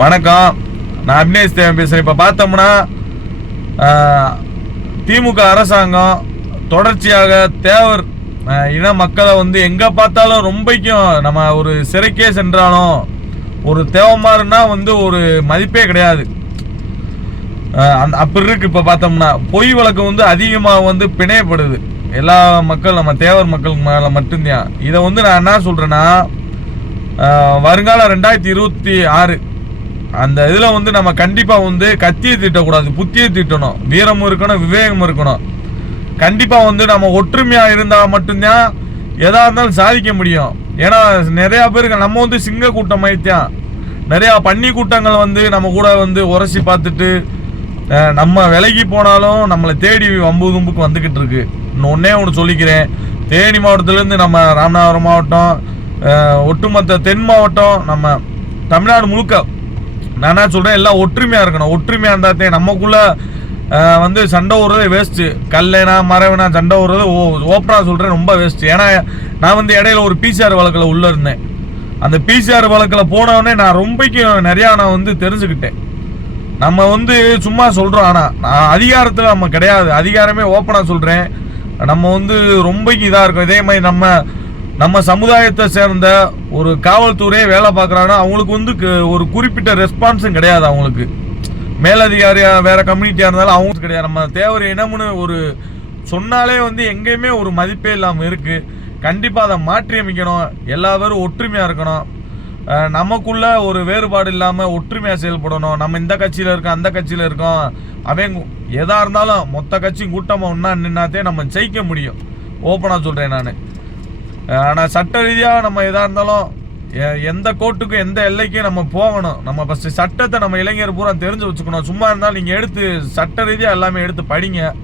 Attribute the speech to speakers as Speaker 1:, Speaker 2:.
Speaker 1: வணக்கம். நான் அபினேஷ் தேவன் பேசுகிறேன் இப்போ பார்த்தோம்னா திமுக அரசாங்கம் தொடர்ச்சியாக தேவர் இன மக்களை வந்து எங்கே பார்த்தாலும் ரொம்பைக்கும் நம்ம ஒரு சிறைக்கே சென்றாலும் ஒரு தேவமாருன்னா வந்து ஒரு மதிப்பே கிடையாது. அந் அந்த அப்படி இருக்கு. இப்போ பார்த்தோம்னா பொய் வழக்கு வந்து அதிகமாக வந்து பிணையப்படுது. எல்லா மக்கள் நம்ம தேவர் மக்கள் மேலே மட்டும்தான். இதை வந்து நான் என்ன சொல்கிறேன்னா வருங்காலம் ரெண்டாயிரத்தி இருபத்தி ஆறு அந்த இதில் வந்து நம்ம கண்டிப்பாக வந்து கத்தியை தீட்டக்கூடாது புத்தியை தீட்டணும். வீரமும் இருக்கணும் விவேகமும் இருக்கணும். கண்டிப்பாக வந்து நம்ம ஒற்றுமையாக இருந்தால் மட்டும்தான் எதாக இருந்தாலும் சாதிக்க முடியும். ஏன்னா நிறையா பேருக்கு நம்ம வந்து சிங்க கூட்டம் தான் நிறையா பன்னி கூட்டங்கள் வந்து நம்ம கூட வந்து உரசி பார்த்துட்டு நம்ம விலகி போனாலும் நம்மளை தேடி வம்பு தும்புக்கு வந்துக்கிட்டு இருக்கு. இன்னும் ஒன்றே ஒன்று சொல்லிக்கிறேன். தேனி மாவட்டத்துலேருந்து நம்ம ராமநாதபுரம் மாவட்டம் ஒட்டுமொத்த தென் மாவட்டம் நம்ம தமிழ்நாடு முழுக்க நான் என்ன சொல்கிறேன் எல்லாம் ஒற்றுமையாக இருக்கணும். ஒற்றுமையாக இருந்தாத்தே நமக்குள்ள வந்து சண்டை விடுறதே வேஸ்ட்டு கல்லைனா மரவேனா சண்டை விடுறது ஓ ஓப்பனாக சொல்கிறேன் ரொம்ப வேஸ்ட்டு ஏன்னா நான் வந்து இடையில ஒரு பிசிஆர் வழக்கில் உள்ளே இருந்தேன். அந்த பிசிஆர் வழக்கில் போனவொடனே நான் ரொம்பக்கும் நிறையா நான் வந்து தெரிஞ்சுக்கிட்டேன். நம்ம வந்து சும்மா சொல்கிறோம் ஆனால் நான் அதிகாரத்தில் நம்ம கிடையாது. அதிகாரமே ஓப்பனாக சொல்கிறேன் நம்ம வந்து ரொம்ப இதாக இருக்கும். இதே மாதிரி நம்ம நம்ம சமுதாயத்தை சேர்ந்த ஒரு காவல்துறையே வேலை பார்க்குறாங்கன்னா அவங்களுக்கு வந்து கு- ஒரு குறிப்பிட்ட ரெஸ்பான்ஸும் கிடையாது அவங்களுக்கு. மேலதிகாரியாக வேறு கம்யூனிட்டியாக இருந்தாலும் அவங்களுக்கு கிடையாது. நம்ம தேவர் இனம்னு ஒரு சொன்னாலே வந்து எங்கேயுமே ஒரு மதிப்பே இல்லாமல் இருக்குது கண்டிப்பாக அதை மாற்றி அமைக்கணும். எல்லா பேரும் ஒற்றுமையாக இருக்கணும். நமக்குள்ள ஒரு வேறுபாடு இல்லாமல் ஒற்றுமையாக செயல்படணும். நம்ம இந்த கட்சியில் இருக்கோம் அந்த கட்சியில் இருக்கோம். அவன் எதாக இருந்தாலும் மொத்த கட்சியும் கூட்டமாக ஒன்றா நின்னாத்தே நம்ம ஜெயிக்க முடியும். ஓப்பனாக சொல்கிறேன் நான். ஆனால் சட்ட ரீதியாக நம்ம எதாக இருந்தாலும் எ- எந்த கோர்ட்டுக்கும் எந்த எல்லைக்கும் நம்ம போகணும் நம்ம ஃபஸ்ட்டு சட்டத்தை நம்ம இளைஞர் பூரா தெரிஞ்சு வச்சுக்கணும். சும்மா இருந்தாலும் நீங்கள் எடுத்து சட்ட ரீதியாக எல்லாமே எடுத்து படிங்க.